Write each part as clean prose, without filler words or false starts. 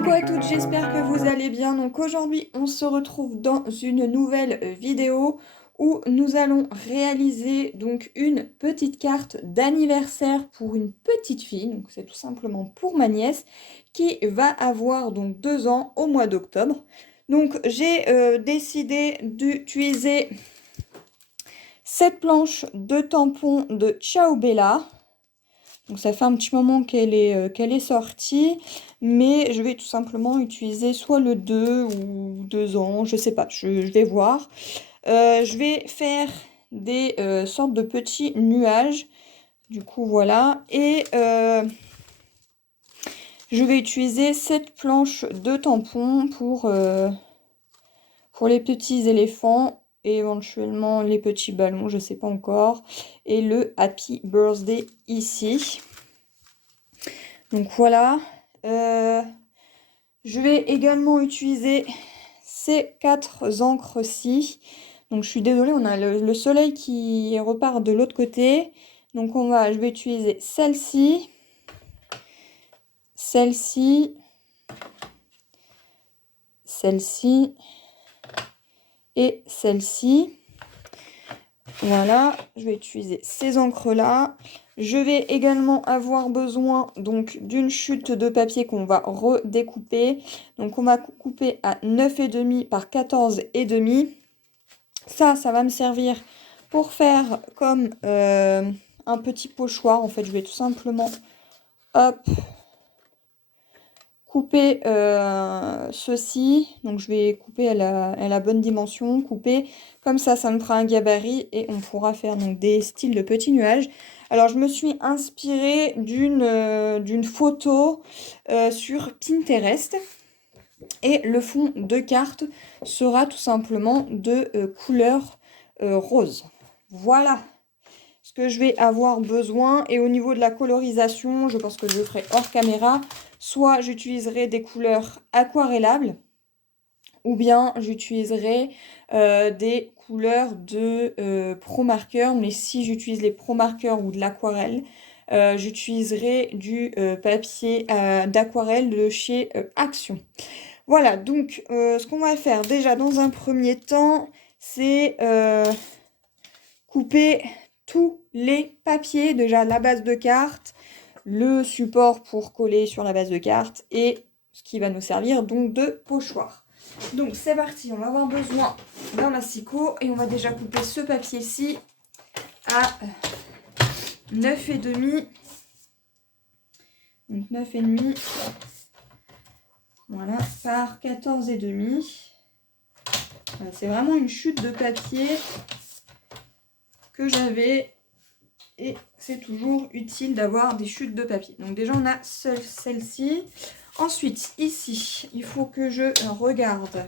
Coucou à toutes, j'espère que vous allez bien. Donc aujourd'hui, on se retrouve dans une nouvelle vidéo où nous allons réaliser donc une petite carte d'anniversaire pour une petite fille. Donc c'est tout simplement pour ma nièce qui va avoir donc 2 ans au mois d'octobre. Donc j'ai décidé d'utiliser cette planche de tampons de Ciao Bella. Donc ça fait un petit moment qu'elle est sortie, mais je vais tout simplement utiliser soit le 2 ou 2 ans, je sais pas, je vais voir. Je vais faire des sortes de petits nuages, du coup voilà, et je vais utiliser cette planche de tampons pour les petits éléphants et éventuellement les petits ballons, je sais pas encore, et le Happy Birthday ici. Donc voilà, je vais également utiliser ces 4 encres-ci. Donc je suis désolée, on a le soleil qui repart de l'autre côté. Donc je vais utiliser celle-ci, celle-ci, celle-ci et celle-ci. Voilà, je vais utiliser ces encres-là. Je vais également avoir besoin donc d'une chute de papier qu'on va redécouper. Donc on va couper à 9,5 par 14,5. Ça va me servir pour faire comme un petit pochoir. En fait, je vais tout simplement, hop, couper ceci. Donc je vais couper à la bonne dimension, couper comme ça me fera un gabarit et on pourra faire donc des styles de petits nuages. Alors je me suis inspirée d'une photo sur Pinterest et le fond de carte sera tout simplement de couleur rose. Voilà ce que je vais avoir besoin. Et au niveau de la colorisation, je pense que je le ferai hors caméra. Soit j'utiliserai des couleurs aquarellables, ou bien j'utiliserai des couleurs de Pro Marker. Mais si j'utilise les Pro Marker ou de l'aquarelle, j'utiliserai du papier d'aquarelle de chez Action. Voilà, donc ce qu'on va faire déjà dans un premier temps, c'est couper tous les papiers, déjà la base de carte, le support pour coller sur la base de carte et ce qui va nous servir donc de pochoir. Donc c'est parti, on va avoir besoin d'un massicot et on va déjà couper ce papier-ci à 9,5. Donc 9,5. Voilà, par 14,5. Voilà, c'est vraiment une chute de papier que j'avais et c'est toujours utile d'avoir des chutes de papier. Donc déjà on a celle-ci. Ensuite ici il faut que je regarde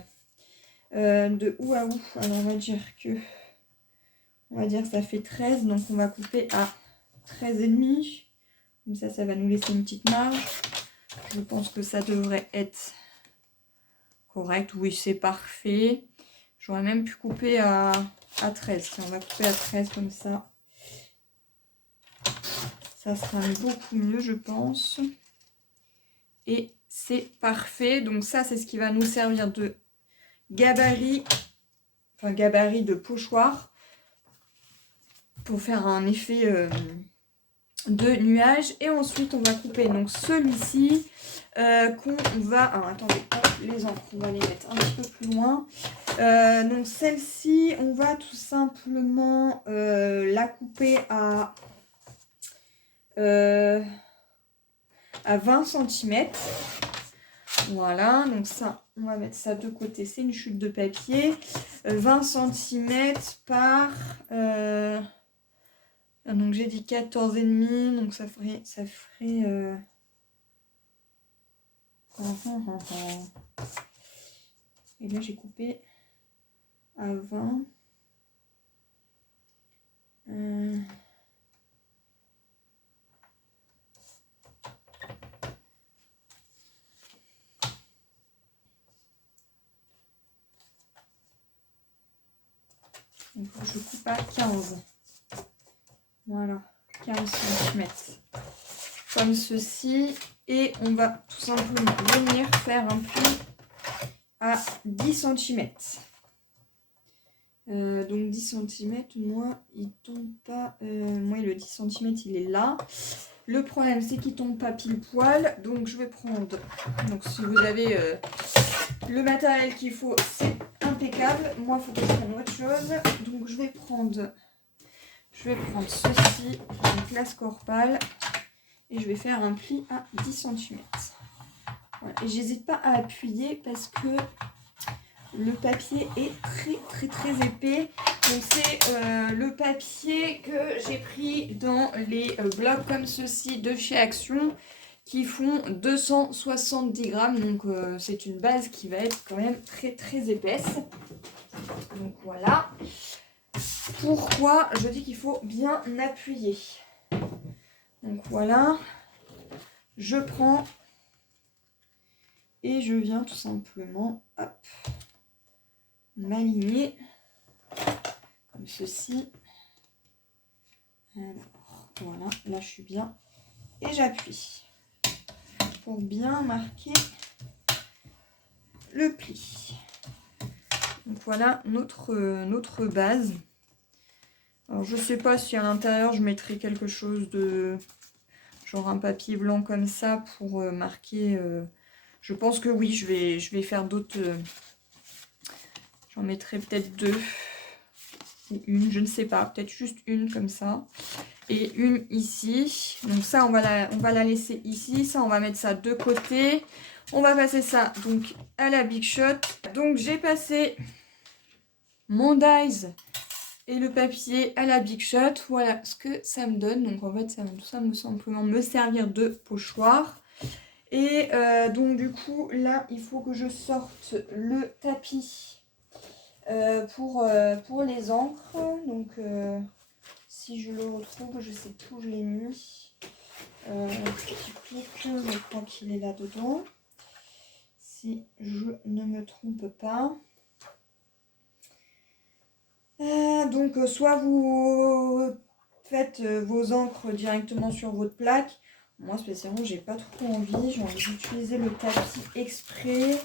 de où à où. Alors on va dire que ça fait 13, donc on va couper à 13,5. Comme ça va nous laisser une petite marge. Je pense que ça devrait être correct. Oui, c'est parfait. J'aurais même pu couper à 13. Si on va couper à 13 comme ça. Ça sera beaucoup mieux, je pense. Et c'est parfait. Donc ça, c'est ce qui va nous servir de gabarit. Enfin, gabarit de pochoir. Pour faire un effet de nuage. Et ensuite, on va couper donc celui-ci. Qu'on va... Alors, attendez, les encres, on va les mettre un petit peu plus loin. Donc celle-ci, on va tout simplement la couper à 20 cm. Voilà, donc ça, on va mettre ça de côté. C'est une chute de papier. 20 cm par... donc j'ai dit 14,5. Donc ça ferait et là j'ai coupé à 20. Donc je coupe à 15. Voilà, 15 cm. comme ceci. Et on va tout simplement venir faire un pli à 10 cm. Donc 10 cm, moi il tombe pas, moi le 10 cm il est là. Le problème c'est qu'il tombe pas pile poil, donc je vais prendre, donc si vous avez le matériel qu'il faut, c'est impeccable. Moi il faut que je prenne autre chose, donc je vais prendre ceci, donc la Scorpal, et je vais faire un pli à 10 cm. Voilà. Et j'hésite pas à appuyer parce que le papier est très épais. Donc c'est le papier que j'ai pris dans les blocs comme ceci de chez Action qui font 270 grammes. Donc c'est une base qui va être quand même très épaisse. Donc voilà. Pourquoi je dis qu'il faut bien appuyer. Donc voilà. Je prends et je viens tout simplement m'aligner comme ceci. Alors voilà, là je suis bien et j'appuie pour bien marquer le pli. Donc voilà notre base. Alors je sais pas si à l'intérieur je mettrai quelque chose de genre un papier blanc comme ça pour marquer. Je pense que oui, je vais faire d'autres. J'en mettrai peut-être 2 ou une, je ne sais pas, peut-être juste une comme ça. Et une ici. Donc ça, on va la laisser ici. Ça, on va mettre ça de côté. On va passer ça donc à la Big Shot. Donc j'ai passé mon dies et le papier à la Big Shot. Voilà ce que ça me donne. Donc en fait, ça va tout simplement me servir de pochoir. Et donc du coup, là, il faut que je sorte le tapis pour les encres. Donc si je le retrouve, je sais plus où je l'ai mis. Petit clic, je crois qu'il est là dedans. Si je ne me trompe pas. Donc soit vous faites vos encres directement sur votre plaque. Moi spécialement j'ai pas trop envie. J'ai envie d'utiliser le tapis exprès.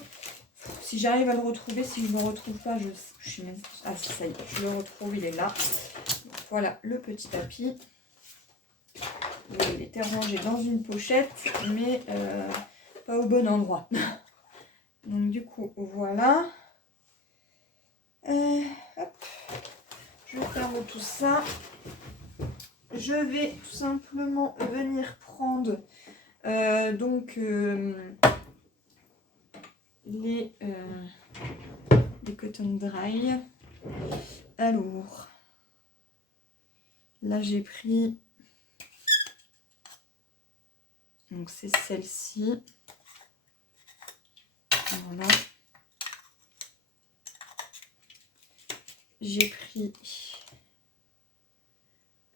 Si j'arrive à le retrouver, si je ne le retrouve pas, je suis même... Ah ça y est, je le retrouve, il est là. Voilà le petit tapis. Il était rangé dans une pochette, mais pas au bon endroit. Donc du coup, voilà. Hop. Je ferme tout ça. Je vais tout simplement venir prendre les cotton dry. Alors, là j'ai pris, donc c'est celle-ci. Voilà. J'ai pris,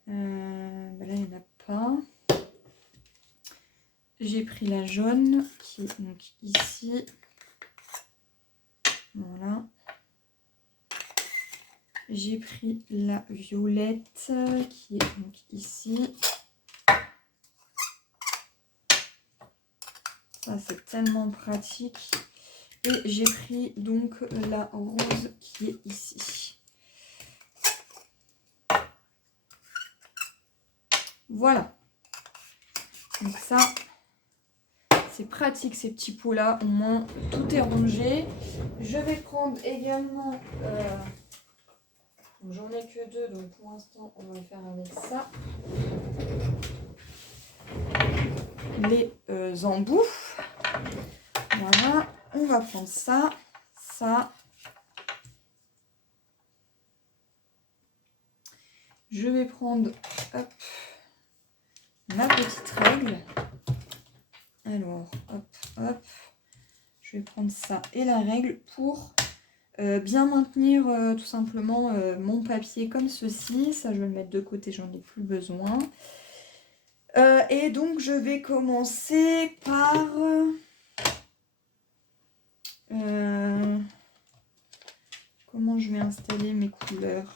là il n'y en a pas. J'ai pris la jaune qui est donc ici. Voilà. J'ai pris la violette qui est donc ici. Ça c'est tellement pratique. Et j'ai pris donc la rose qui est ici. Voilà. Donc ça, c'est pratique ces petits pots là. Au moins tout est rangé. Je vais prendre également... j'en ai que 2, donc pour l'instant on va le faire avec ça. Les embouts. Voilà. On va prendre ça. Ça. Je vais prendre ma petite règle. Alors, hop. Je vais prendre ça et la règle pour bien maintenir tout simplement mon papier comme ceci. Ça, je vais le mettre de côté, j'en ai plus besoin. Et donc, je vais commencer par... comment je vais installer mes couleurs?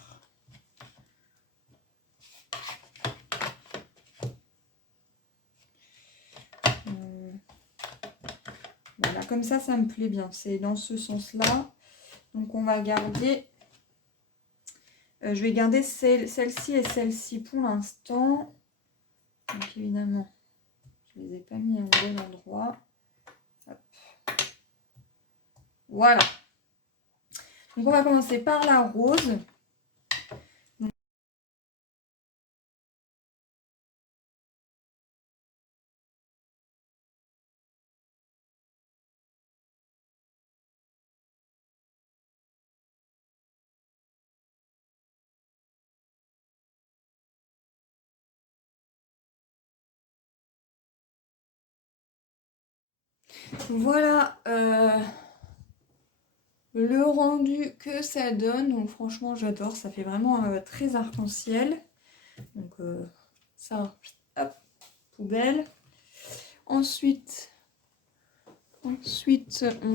comme ça me plaît bien. C'est dans ce sens-là. Donc on va garder... je vais garder celle-ci et celle-ci pour l'instant. Donc évidemment, je ne les ai pas mis à un bon endroit. Hop. Voilà. Donc on va commencer par la rose. Donc, voilà le rendu que ça donne. Donc franchement j'adore, ça fait vraiment très arc-en-ciel. Donc ça, hop, poubelle. Ensuite, on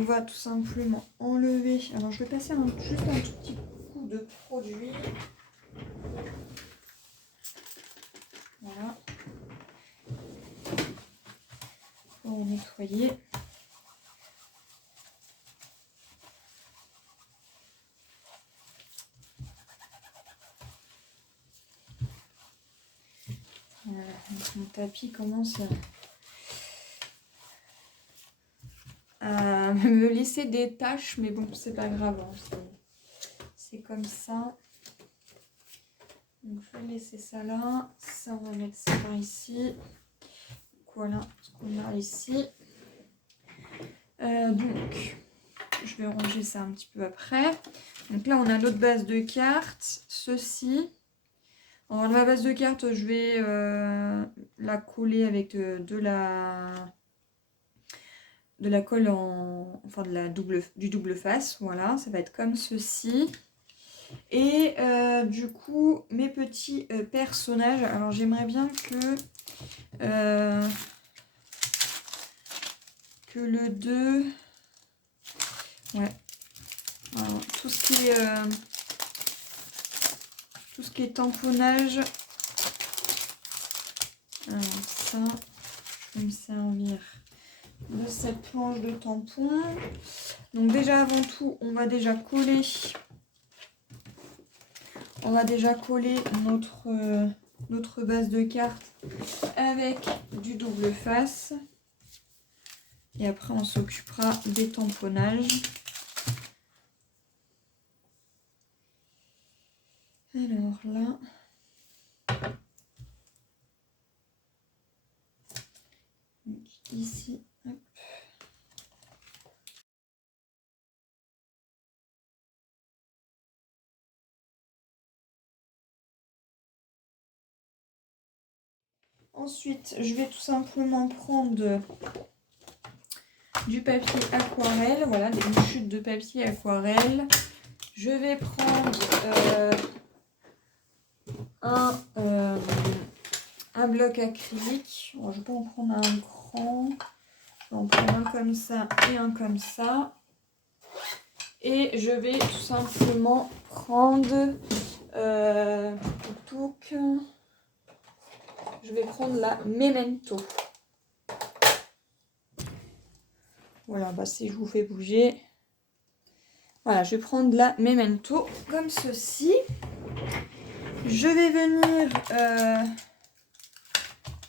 va tout simplement enlever. Alors je vais passer juste un tout petit coup de produit. Voilà. Pour nettoyer. Voilà, donc mon tapis commence à me laisser des taches, mais bon, c'est pas grave, hein, c'est comme ça. Donc je vais laisser ça là, ça on va mettre ça par ici. Donc, voilà ce qu'on a ici. Donc je vais ranger ça un petit peu après. Donc là on a notre base de cartes, ceci. Alors ma base de cartes, je vais la coller avec de la colle enfin du double face. Voilà, ça va être comme ceci. Et du coup, mes petits personnages. Alors j'aimerais bien que le 2... Ouais. Alors, tout ce qui est tamponnage. Alors ça, je vais me servir de cette planche de tampon. Donc déjà avant tout, on va déjà coller notre base de cartes avec du double face. Et après, on s'occupera des tamponnages. Alors là... Donc, ici, hop. Ensuite, je vais tout simplement prendre du papier aquarelle. Voilà, une chute de papier aquarelle. Je vais prendre un bloc acrylique. Alors, je vais pas en prendre un grand. Je vais en prendre un comme ça et un comme ça. Et je vais tout simplement prendre je vais prendre la Memento. Voilà, bah si je vous fais bouger. Voilà, je vais prendre la Memento comme ceci. Je vais venir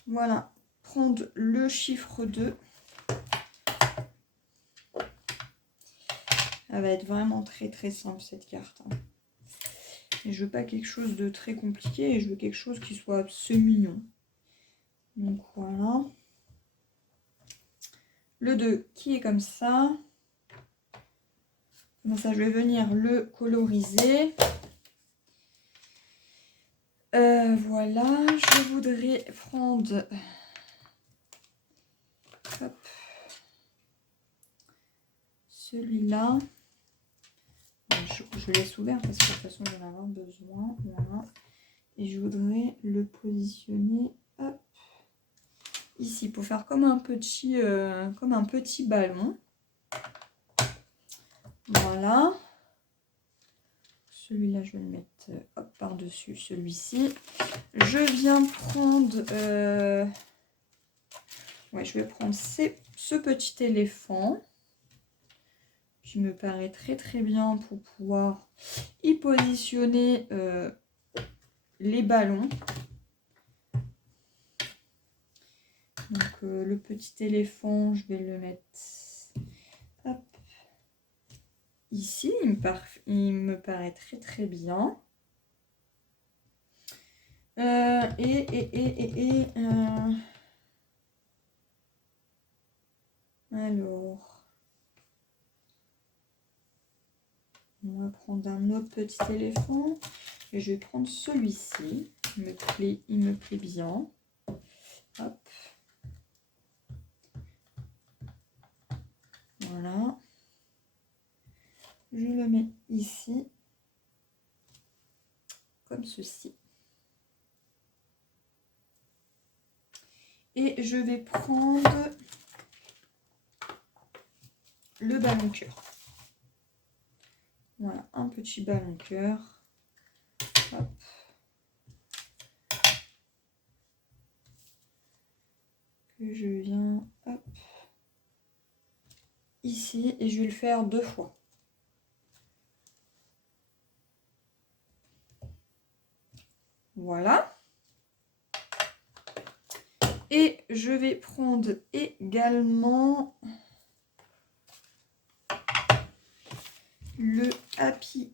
voilà, prendre le chiffre 2. Elle va être vraiment très très simple cette carte. Et je veux pas quelque chose de très compliqué et je veux quelque chose qui soit assez mignon. Donc voilà. Le 2 qui est comme ça. Comme ça, je vais venir le coloriser. Voilà, je voudrais prendre celui-là. Je laisse ouvert parce que de toute façon, j'en ai avoir besoin. Voilà. Et je voudrais le positionner hop, ici pour faire comme un petit ballon. Voilà. Celui-là, je vais le mettre par-dessus celui-ci. Je viens prendre... ouais, je vais prendre ce petit éléphant. qui me paraît très très bien pour pouvoir y positionner les ballons. Donc le petit éléphant, je vais le mettre hop, ici. Il me paraît très très bien. Alors, on va prendre un autre petit éléphant et je vais prendre celui-ci. Il me plaît bien. Hop. Voilà. Je le mets ici, comme ceci. Et je vais prendre le ballon cœur. Voilà, un petit ballon cœur. Hop. Que je viens, hop, ici, et je vais le faire 2 fois. Voilà. Et je vais prendre également le Happy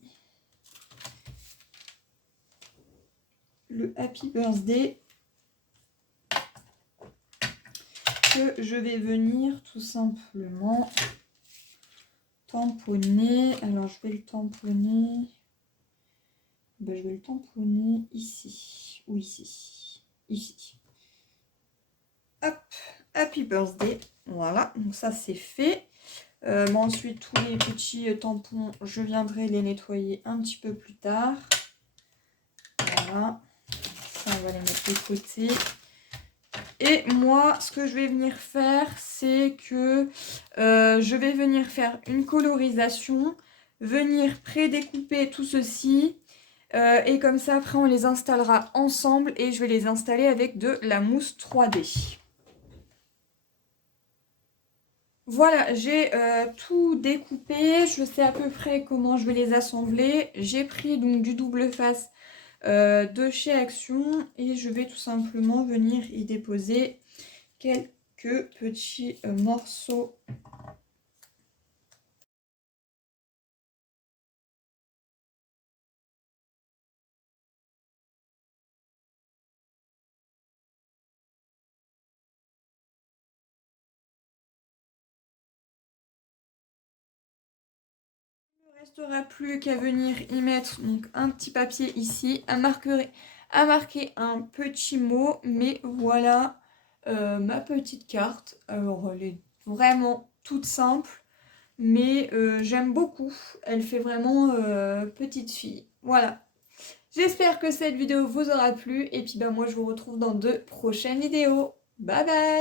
Birthday que je vais venir tout simplement tamponner. Alors je vais le tamponner. Ben, je vais le tamponner ici ou ici. Ici. Hop, Happy Birthday. Voilà, donc ça c'est fait. Ensuite, tous les petits tampons, je viendrai les nettoyer un petit peu plus tard. Voilà, ça on va les mettre de côté. Et moi, ce que je vais venir faire, c'est que je vais venir faire une colorisation, venir pré-découper tout ceci. Et comme ça, après, on les installera ensemble et je vais les installer avec de la mousse 3D. Voilà, j'ai tout découpé, je sais à peu près comment je vais les assembler. J'ai pris donc du double face de chez Action et je vais tout simplement venir y déposer quelques petits morceaux. Il ne restera plus qu'à venir y mettre donc un petit papier ici, à marquer un petit mot, mais voilà ma petite carte. Alors elle est vraiment toute simple, mais j'aime beaucoup. Elle fait vraiment petite fille. Voilà. J'espère que cette vidéo vous aura plu et puis bah moi je vous retrouve dans de prochaines vidéos. Bye bye!